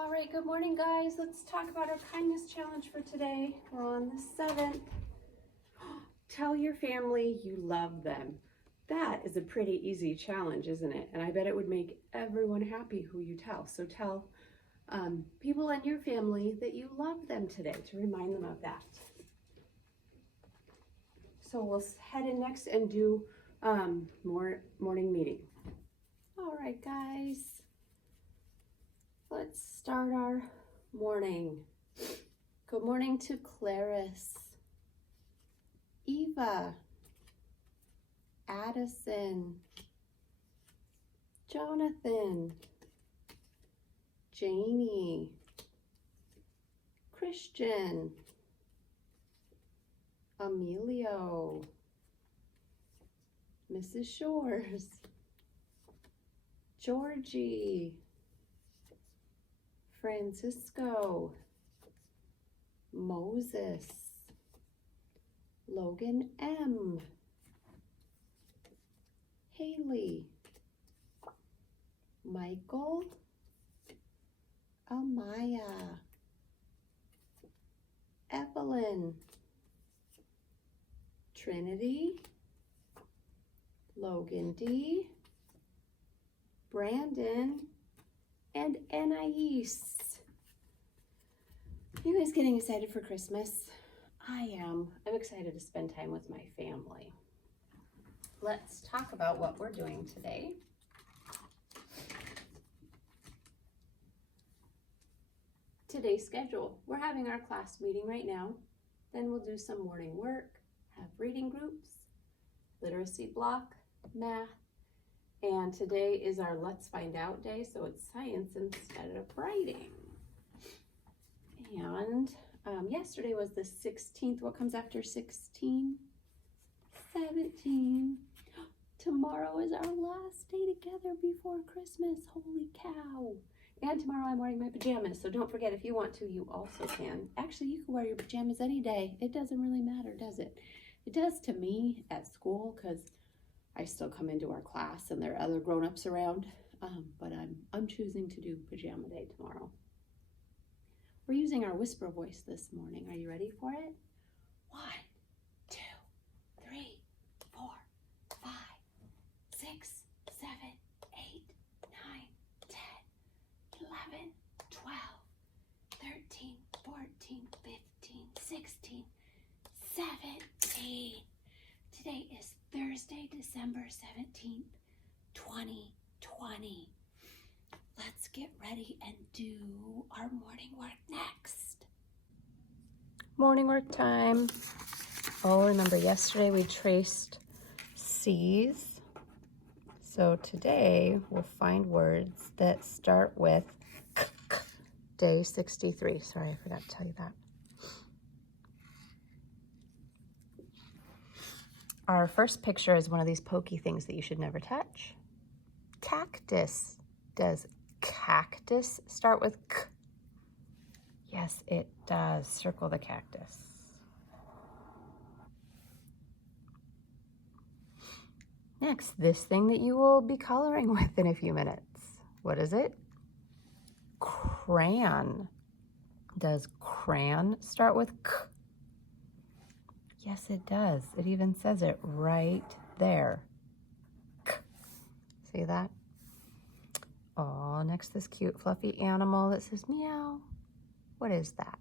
All right, good morning, guys. Let's talk about our kindness challenge for today. We're on the 7th. Tell your family you love them. That is a pretty easy challenge, isn't it? And I bet it would make everyone happy who you tell. So tell people in your family that you love them today to remind them of that. So we'll head in next and do more morning meeting. All right, guys. Let's start our morning. Good morning to Clarice, Eva, Addison, Jonathan, Janie, Christian, Emilio, Mrs. Shores, Georgie, Francisco, Moses, Logan M, Haley, Michael, Amaya, Evelyn, Trinity, Logan D, Brandon, and Anais. Are you guys getting excited for Christmas? I am. I'm excited to spend time with my family. Let's talk about what we're doing today. Today's schedule. We're having our class meeting right now. Then we'll do some morning work, have reading groups, literacy block, math, and today is our Let's Find Out day, so it's science instead of writing. And yesterday was the 16th. What comes after 16? 17. Tomorrow is our last day together before Christmas. Holy cow. And tomorrow I'm wearing my pajamas, so don't forget, if you want to, you also can. Actually, you can wear your pajamas any day. It doesn't really matter, does it? It does to me at school, because I still come into our class and there are other grown-ups around, but I'm choosing to do pajama day tomorrow. We're using our whisper voice this morning. Are you ready for it? 1, 2, 3, 4, 5, 6, 7, 8, 9, 10, 11, 12, 13, 14, 15, 16, 17. Today is Thursday, December 17th, 2020. Let's get ready and do our morning work next. Morning work time. Oh, remember yesterday we traced C's. So today we'll find words that start with k, day 63. Sorry, I forgot to tell you that. Our first picture is one of these pokey things that you should never touch. Cactus. Does cactus start with k? Yes, it does. Circle the cactus. Next, this thing that you will be coloring with in a few minutes. What is it? Crayon. Does crayon start with k? Yes, it does. It even says it right there. K. See that? Oh, next this cute fluffy animal that says meow. What is that?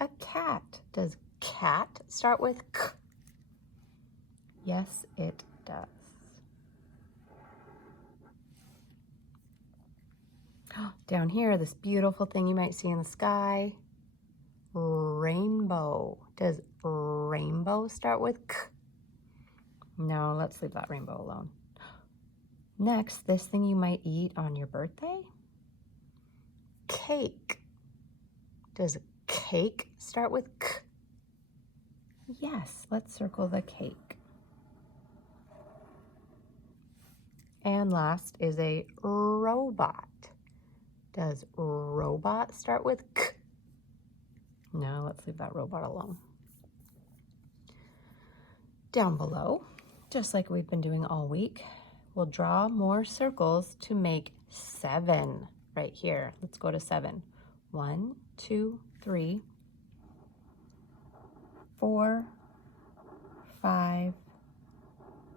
A cat. Does cat start with k? Yes, it does. Down here, this beautiful thing you might see in the sky. Rainbow. Does rainbow start with k? No, let's leave that rainbow alone. Next, this thing you might eat on your birthday. Cake. Does cake start with k? Yes, let's circle the cake. And last is a robot. Does robot start with k? No, let's leave that robot alone. Down below, just like we've been doing all week, we'll draw more circles to make 7. right here. Let's go to 7. 1, 2, 3, 4, 5,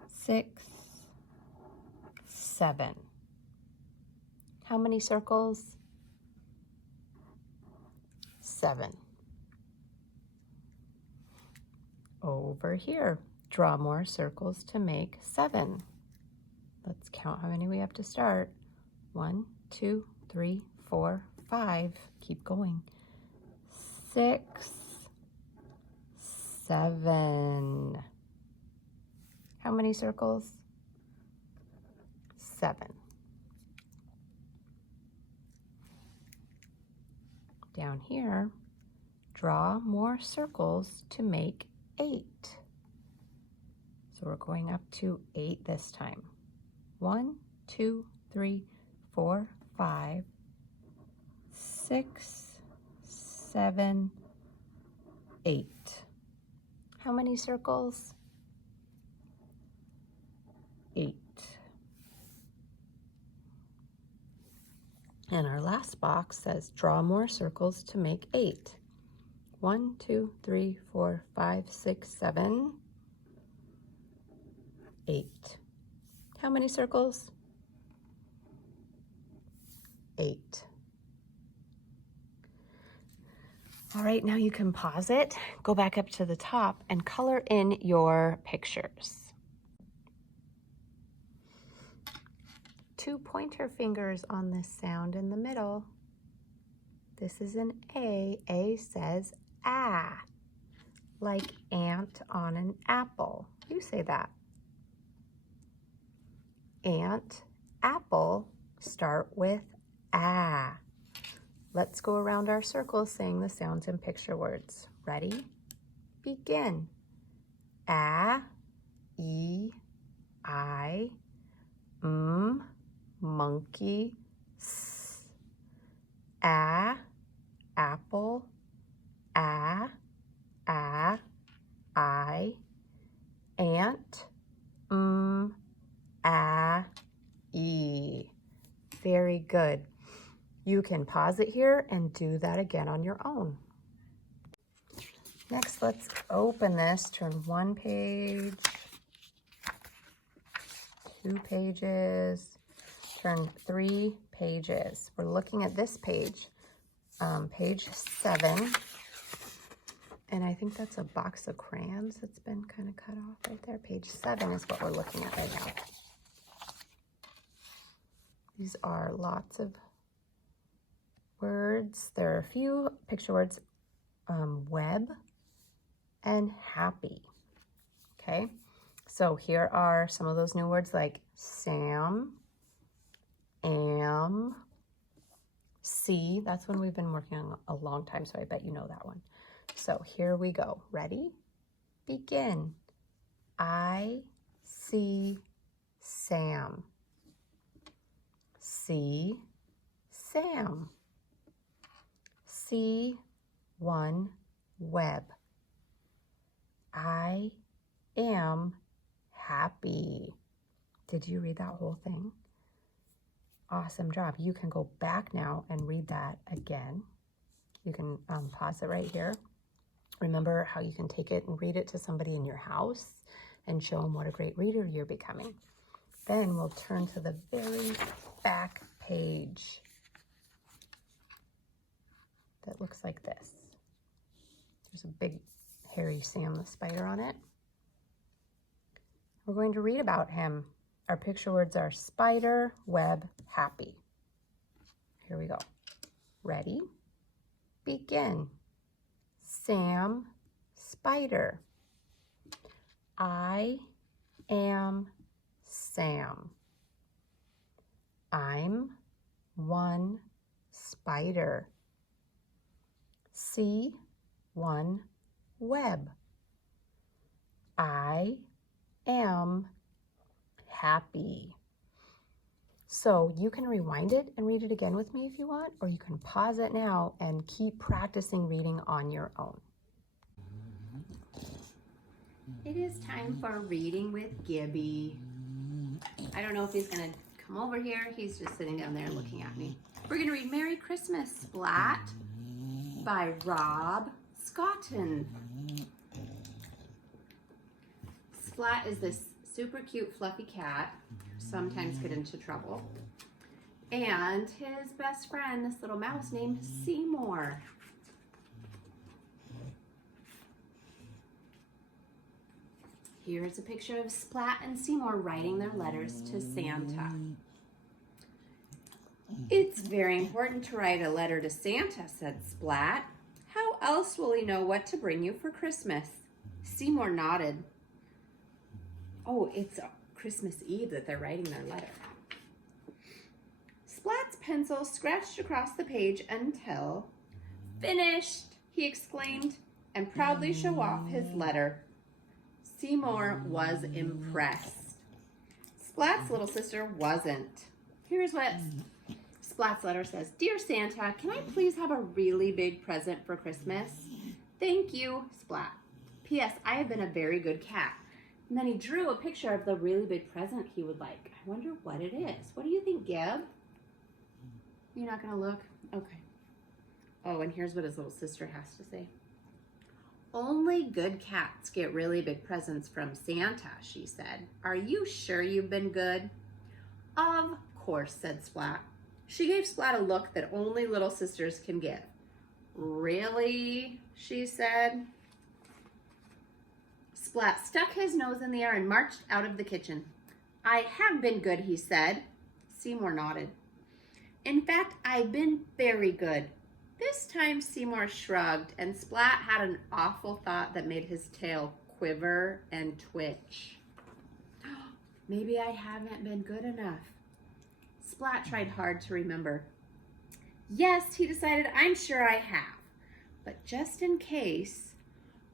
6, 7. How many circles? 7. Over here, draw more circles to make 7. Let's count how many we have to start. 1, 2, 3, 4, 5. Keep going. 6, 7. How many circles? 7. Down here, draw more circles to make 8. So we're going up to 8 this time. 1, 2, 3, 4, 5, 6, 7, 8. How many circles? 8. And our last box says draw more circles to make 8. 1, 2, 3, 4, 5, 6, 7, 8. How many circles? 8. All right, now you can pause it, go back up to the top, and color in your pictures. 2 pointer fingers on this sound in the middle. This is an A. A says ah, like ant on an apple. You say that. Ant, apple start with ah. Let's go around our circle saying the sounds in picture words. Ready? Begin. A, E, I, monkey, S. A, apple, I, ant, E. Very good. You can pause it here and do that again on your own. Next, let's open this, turn 1 page, 2 pages, turn 3 pages. We're looking at this page, page 7, and I think that's a box of crayons that's been kind of cut off right there. Page 7 is what we're looking at right now. These are lots of words. There are a few picture words, web and happy. Okay, so here are some of those new words like Sam, am, see. That's one we've been working on a long time, so I bet you know that one. So here we go. Ready? Begin. I see Sam. See Sam. See 1 web. I am happy. Did you read that whole thing? Awesome job. You can go back now and read that again. You can pause it right here. Remember how you can take it and read it to somebody in your house and show them what a great reader you're becoming. Then we'll turn to the very back page that looks like this. There's a big hairy Sam the spider on it. We're going to read about him. Our picture words are spider, web, happy. Here we go. Ready? Begin. Sam, spider. I am Sam. I'm 1 spider. See 1 web. I am happy. So you can rewind it and read it again with me if you want, or you can pause it now and keep practicing reading on your own. It is time for reading with Gibby. I don't know if he's going to come over here. He's just sitting down there looking at me. We're gonna read Merry Christmas, Splat by Rob Scotton. Splat is this super cute fluffy cat, sometimes get into trouble. And his best friend, this little mouse named Seymour. Here's a picture of Splat and Seymour writing their letters to Santa. It's very important to write a letter to Santa, said Splat. How else will he know what to bring you for Christmas? Seymour nodded. Oh, it's Christmas Eve that they're writing their letter. Splat's pencil scratched across the page until, finished, he exclaimed, and proudly showed off his letter. Seymour was impressed. Splat's little sister wasn't. Here's what Splat's letter says. Dear Santa, can I please have a really big present for Christmas? Thank you, Splat. P.S. I have been a very good cat. And then he drew a picture of the really big present he would like. I wonder what it is. What do you think, Gib? You're not going to look? Okay. Oh, and here's what his little sister has to say. Only good cats get really big presents from Santa, she said. Are you sure you've been good? Of course, said Splat. She gave Splat a look that only little sisters can give. Really? She said. Splat stuck his nose in the air and marched out of the kitchen. I have been good, he said. Seymour nodded. In fact, I've been very good. This time Seymour shrugged, and Splat had an awful thought that made his tail quiver and twitch. Maybe I haven't been good enough. Splat tried hard to remember. Yes, he decided, I'm sure I have. But just in case...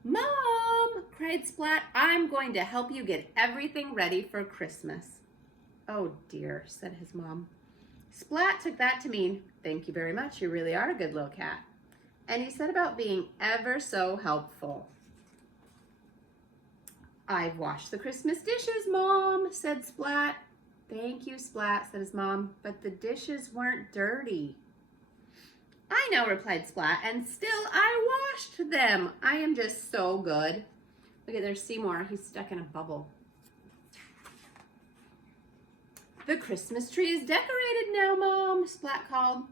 Mom, cried Splat, I'm going to help you get everything ready for Christmas. Oh dear, said his mom. Splat took that to mean, thank you very much, you really are a good little cat. And he set about being ever so helpful. I've washed the Christmas dishes, Mom, said Splat. Thank you, Splat, said his mom, but the dishes weren't dirty. I know, replied Splat, and still I washed them. I am just so good. Look at there's Seymour, he's stuck in a bubble. The Christmas tree is decorated now, Mom, Splat called.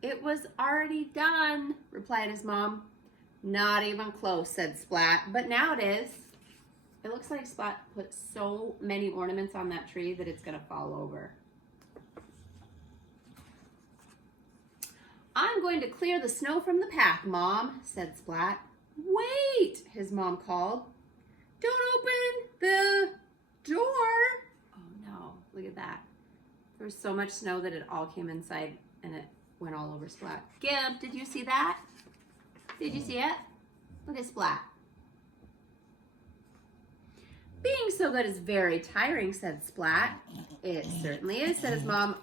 It was already done, replied his mom. Not even close, said Splat, but now it is. It looks like Splat put so many ornaments on that tree that it's gonna fall over. I'm going to clear the snow from the path, Mom, said Splat. Wait, his mom called. Don't open the door. Oh no, look at that. There was so much snow that it all came inside and it went all over Splat. Gib, did you see that? Did you see it? Look at Splat. Being so good is very tiring, said Splat. It certainly is, said his mom.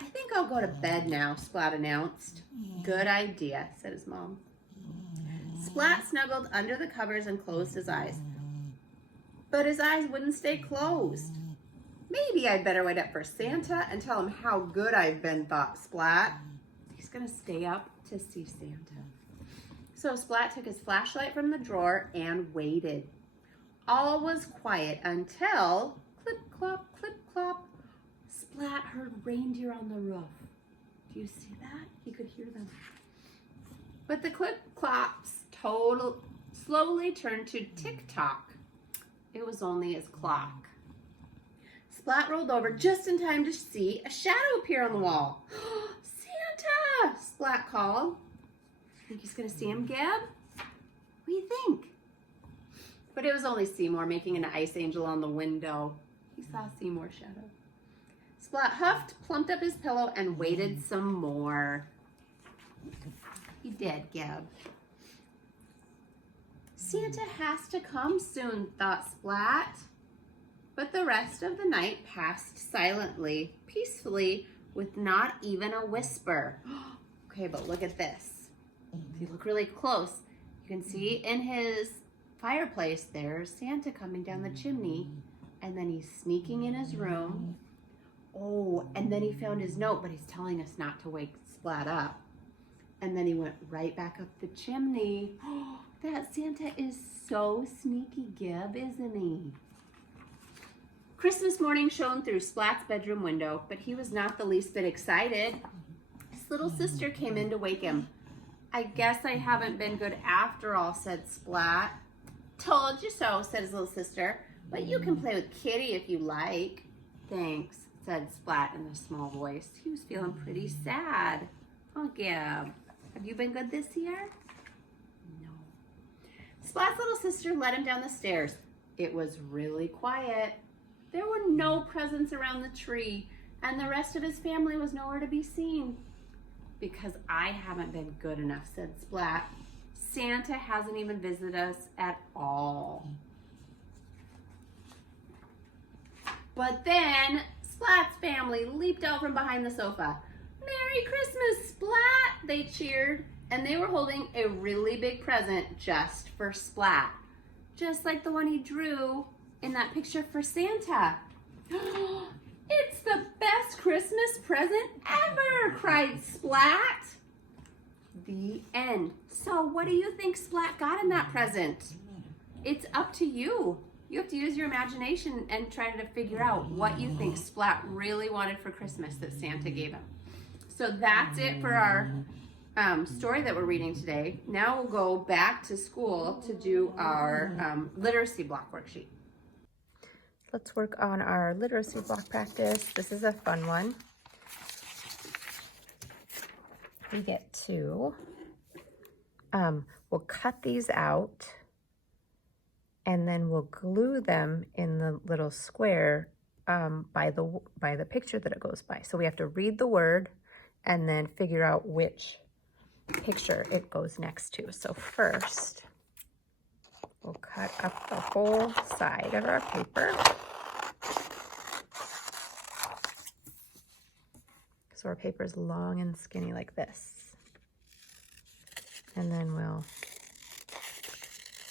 I think I'll go to bed now, Splat announced. Good idea, said his mom. Splat snuggled under the covers and closed his eyes. But his eyes wouldn't stay closed. Maybe I'd better wait up for Santa and tell him how good I've been, thought Splat. He's gonna stay up to see Santa. So Splat took his flashlight from the drawer and waited. All was quiet until, clip-clop, clip-clop, Splat heard reindeer on the roof. Do you see that? He could hear them. But the clip-clops slowly turned to tick-tock. It was only his clock. Splat rolled over just in time to see a shadow appear on the wall. Santa! Splat called. Think he's gonna see him, Gib? What do you think? But it was only Seymour making an ice angel on the window. He saw Seymour's shadow. Splat huffed, plumped up his pillow, and waited some more. He did, Gib. Santa has to come soon, thought Splat. But the rest of the night passed silently, peacefully, with not even a whisper. Okay, but look at this. If you look really close, you can see in his fireplace there's Santa coming down the chimney, and then he's sneaking in his room, Oh, and then he found his note, but he's telling us not to wake Splat up. And then he went right back up the chimney. Oh, that Santa is so sneaky, Gib, isn't he? Christmas morning shone through Splat's bedroom window, but he was not the least bit excited. His little sister came in to wake him. I guess I haven't been good after all, said Splat. Told you so, said his little sister. But you can play with Kitty if you like. Thanks, said Splat in a small voice. He was feeling pretty sad. Oh, Gib, have you been good this year? No. Splat's little sister led him down the stairs. It was really quiet. There were no presents around the tree, and the rest of his family was nowhere to be seen. Because I haven't been good enough, said Splat. Santa hasn't even visited us at all. But then Splat's family leaped out from behind the sofa. Merry Christmas, Splat, they cheered. And they were holding a really big present just for Splat. Just like the one he drew in that picture for Santa. It's the best Christmas present ever, cried Splat. The end. So what do you think Splat got in that present? It's up to you. You have to use your imagination and try to figure out what you think Splat really wanted for Christmas that Santa gave him. So that's it for our story that we're reading today. Now we'll go back to school to do our literacy block worksheet. Let's work on our literacy block practice. This is a fun one. We get to, we'll cut these out and then we'll glue them in the little square by the picture that it goes by. So we have to read the word and then figure out which picture it goes next to. So first, we'll cut up the whole side of our paper. So our paper is long and skinny like this. And then we'll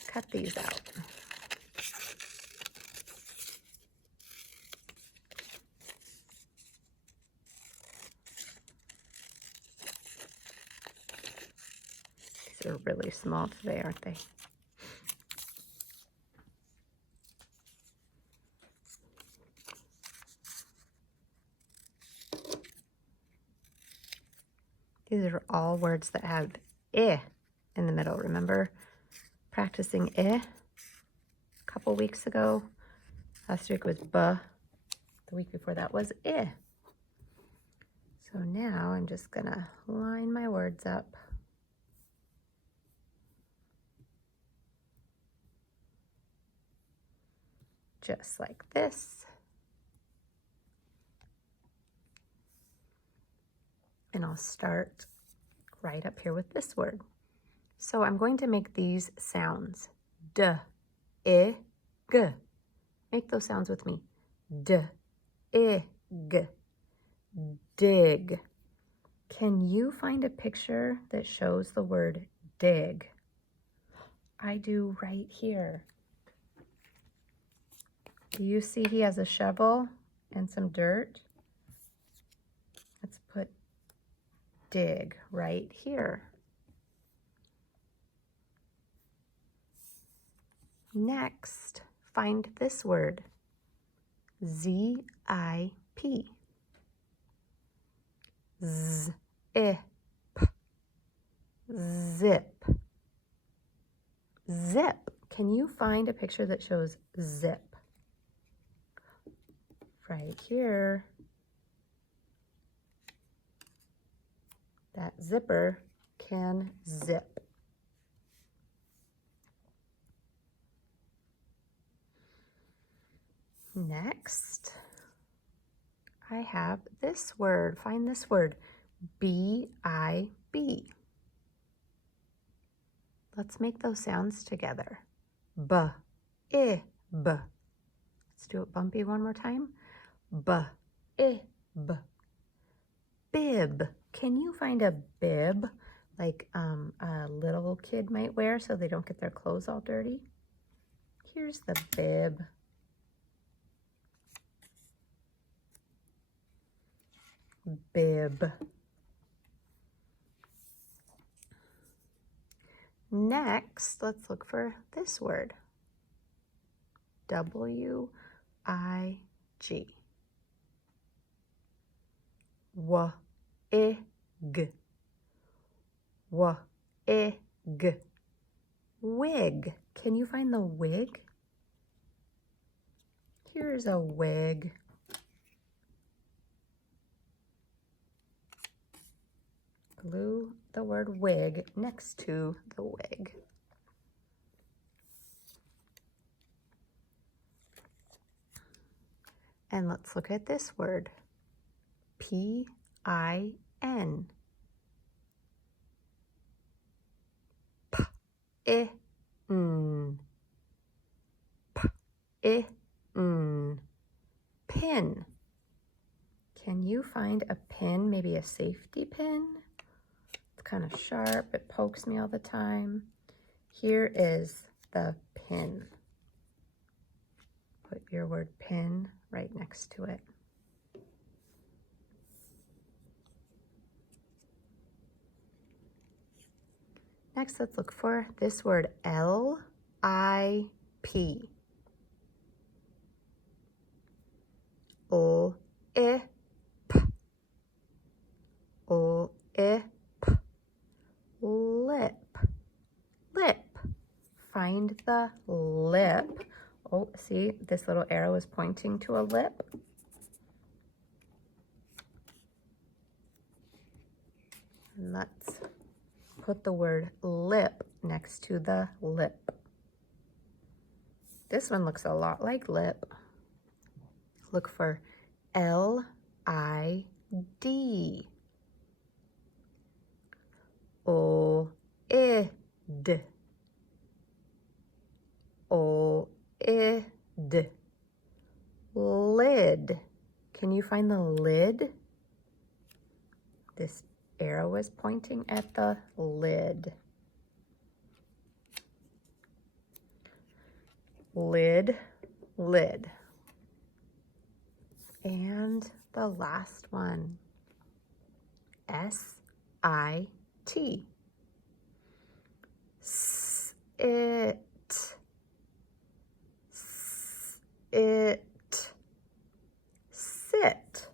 cut these out. These are really small today, aren't they? These are all words that have I in the middle. Remember practicing I a couple weeks ago? Last week was B. The week before that was I. So now I'm just gonna line my words up. Just like this. And I'll start right up here with this word. So I'm going to make these sounds. D, I, G. Make those sounds with me. D, I, G. Dig. Can you find a picture that shows the word dig? I do right here. Do you see he has a shovel and some dirt? Let's put dig right here. Next, find this word, Z-I-P. Z-I-P. Zip. Zip. Can you find a picture that shows zip? Right here. That zipper can zip. Next, I have this word. Find this word, B-I-B. Let's make those sounds together. B-I-B. Let's do it bumpy one more time. B-I-B. Bib. Can you find a bib like a little kid might wear so they don't get their clothes all dirty? Here's the bib. bib. Next, let's look for this word. W-I-G. W-I-G. W-I-G. Wig. Can you find the wig? Here's a wig. Glue the word wig next to the wig. And let's look at this word. P-I-N. P-I-N. P-I-N. Pin. Can you find a pin, maybe a safety pin? It's kind of sharp, it pokes me all the time. Here is the pin. Put your word pin right next to it. Next, let's look for this word, L-I-P. O-I-P. O-I-P. Lip. Lip. Find the lip. Oh, see, this little arrow is pointing to a lip. And let's put the word lip next to the lip. This one looks a lot like lip. Look for L-I-D. O-I-D. O-I-D. Lid. Can you find the lid? This arrow is pointing at the lid. Lid, lid. And the last one, S-I-T. Sit. Sit. Sit.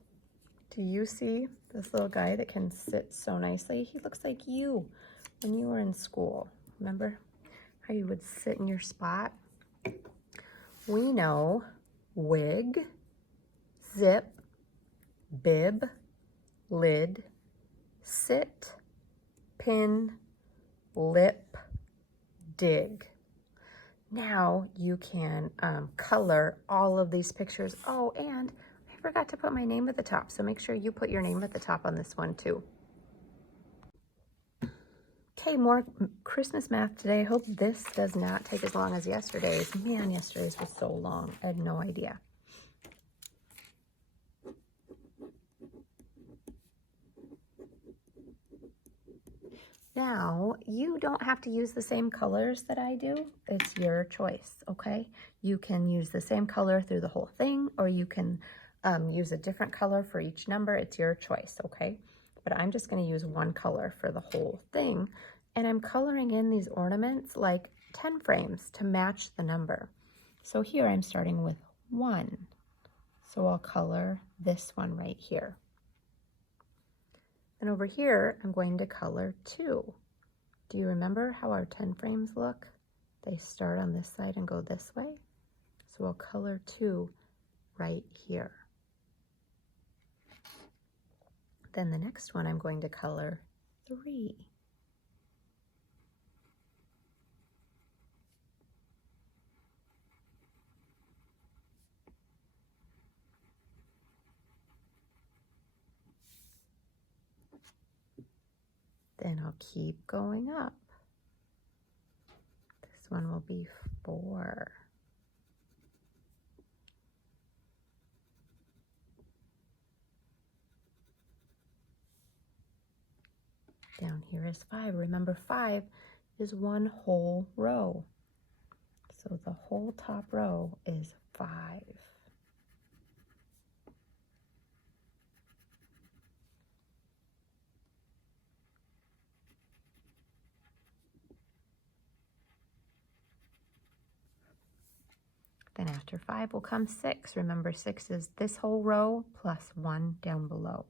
Do you see this little guy that can sit so nicely? He looks like you when you were in school. Remember how you would sit in your spot? We know wig, zip, bib, lid, sit, pin, lip, dig. Now you can color all of these pictures. Oh, and I forgot to put my name at the top, so make sure you put your name at the top on this one too. Okay, more Christmas math today. I hope this does not take as long as yesterday's. Man, yesterday's was so long. I had no idea. Now, you don't have to use the same colors that I do. It's your choice, okay? You can use the same color through the whole thing, or you can use a different color for each number. It's your choice, okay? But I'm just going to use one color for the whole thing. And I'm coloring in these ornaments like 10 frames to match the number. So here I'm starting with 1. So I'll color this one right here. And over here, I'm going to color 2. Do you remember how our 10 frames look? They start on this side and go this way. So I'll color 2 right here. Then the next one, I'm going to color 3. Then I'll keep going up. This one will be 4. Down here is 5. Remember, 5 is one whole row. So the whole top row is 5. Then after 5 will come 6. Remember, 6 is this whole row plus 1 down below.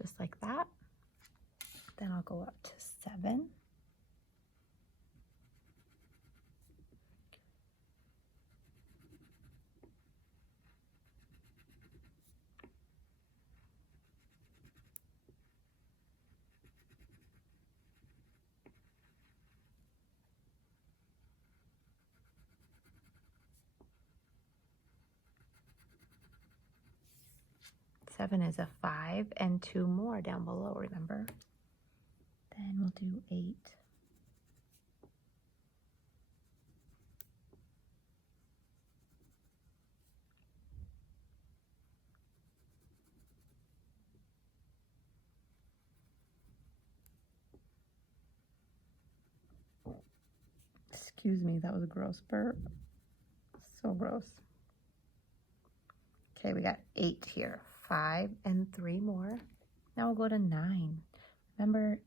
Just like that. Then I'll go up to 7. Seven is a 5 and 2 more down below, remember? Then we'll do 8. Excuse me, that was a gross burp. So gross. Okay, we got 8 here. 5 and 3 more. Now we'll go to 9. Remember,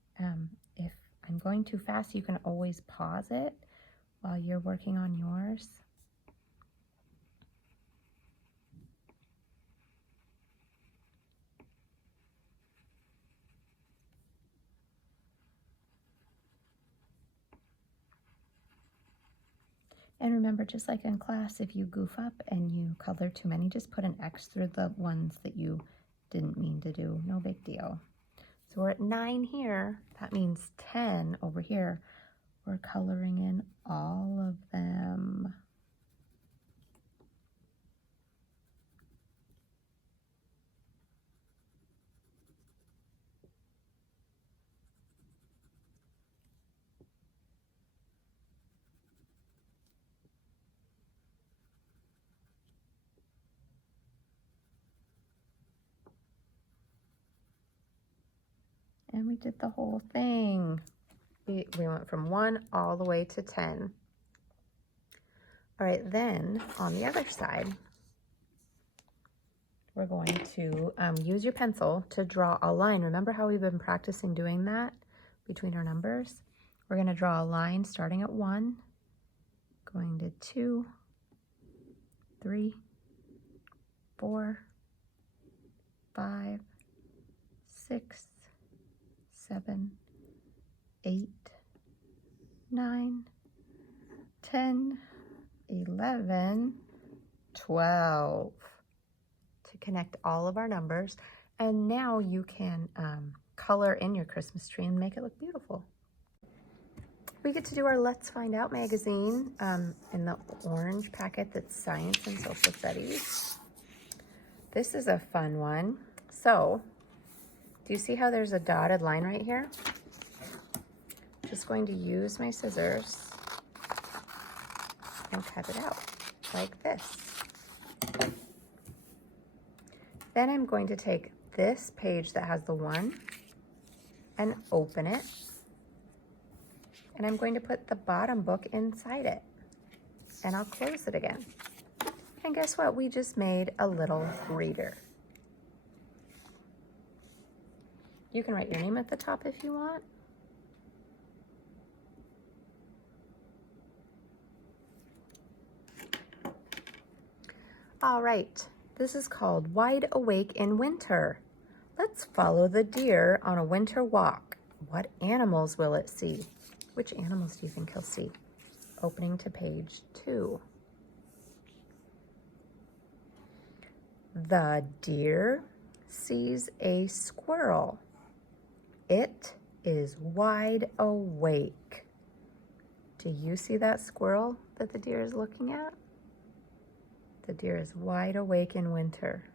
if I'm going too fast, you can always pause it while you're working on yours. And remember, just like in class, if you goof up and you color too many, just put an X through the ones that you didn't mean to do. No big deal. So we're at 9 here. That means 10 over here. We're coloring in all of them. And we did the whole thing. We went from 1 all the way to 10. All right, then on the other side, we're going to use your pencil to draw a line. Remember how we've been practicing doing that between our numbers? We're going to draw a line starting at 1, going to 2, 3, 4, 5, 6, 7, 8, 9, 10, 11, 12 to connect all of our numbers. And now you can color in your Christmas tree and make it look beautiful. We get to do our Let's Find Out magazine in the orange packet that's Science and Social Studies. This is a fun one. So, do you see how there's a dotted line right here? Just going to use my scissors and cut it out like this. Then I'm going to take this page that has the 1 and open it. And I'm going to put the bottom book inside it. And I'll close it again. And guess what? We just made a little reader. You can write your name at the top if you want. All right, this is called Wide Awake in Winter. Let's follow the deer on a winter walk. What animals will it see? Which animals do you think he'll see? Opening to page 2. The deer sees a squirrel. It is wide awake. Do you see that squirrel that the deer is looking at? The deer is wide awake in winter.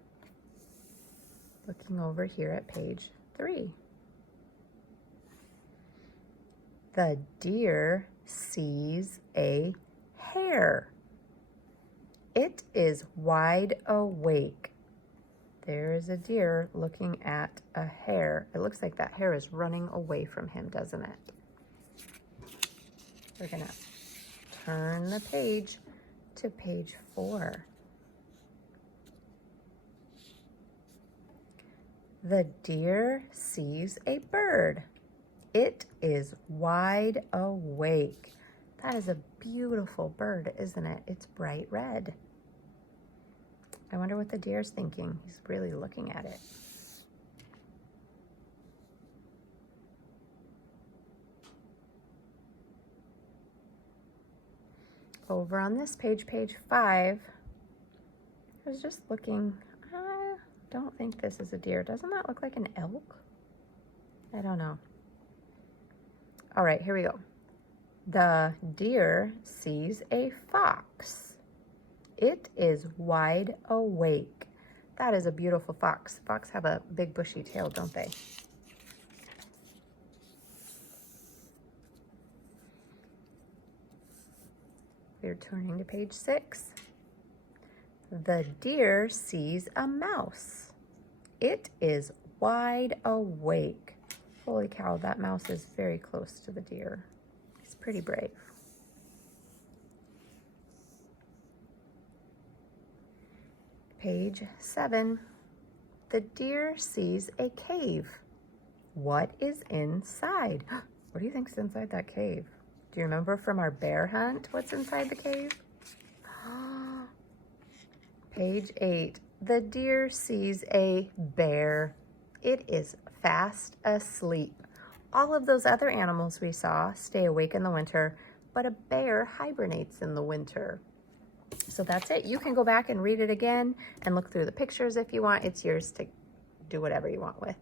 Looking over here at page 3. The deer sees a hare. It is wide awake. There is a deer looking at a hare. It looks like that hare is running away from him, doesn't it? We're gonna turn the page to page 4. The deer sees a bird. It is wide awake. That is a beautiful bird, isn't it? It's bright red. I wonder what the deer's thinking. He's really looking at it. Over on this page, page 5, I was just looking. I don't think this is a deer. Doesn't that look like an elk? I don't know. All right, here we go. The deer sees a fox. It is wide awake. That is a beautiful fox. Fox have a big bushy tail, don't they? We're turning to page 6. The deer sees a mouse. It is wide awake. Holy cow, that mouse is very close to the deer. He's pretty brave. Page 7. The deer sees a cave. What is inside? What do you think's inside that cave? Do you remember from our bear hunt what's inside the cave? Page 8. The deer sees a bear. It is fast asleep. All of those other animals we saw stay awake in the winter, but a bear hibernates in the winter. So that's it. You can go back and read it again and look through the pictures if you want. It's yours to do whatever you want with.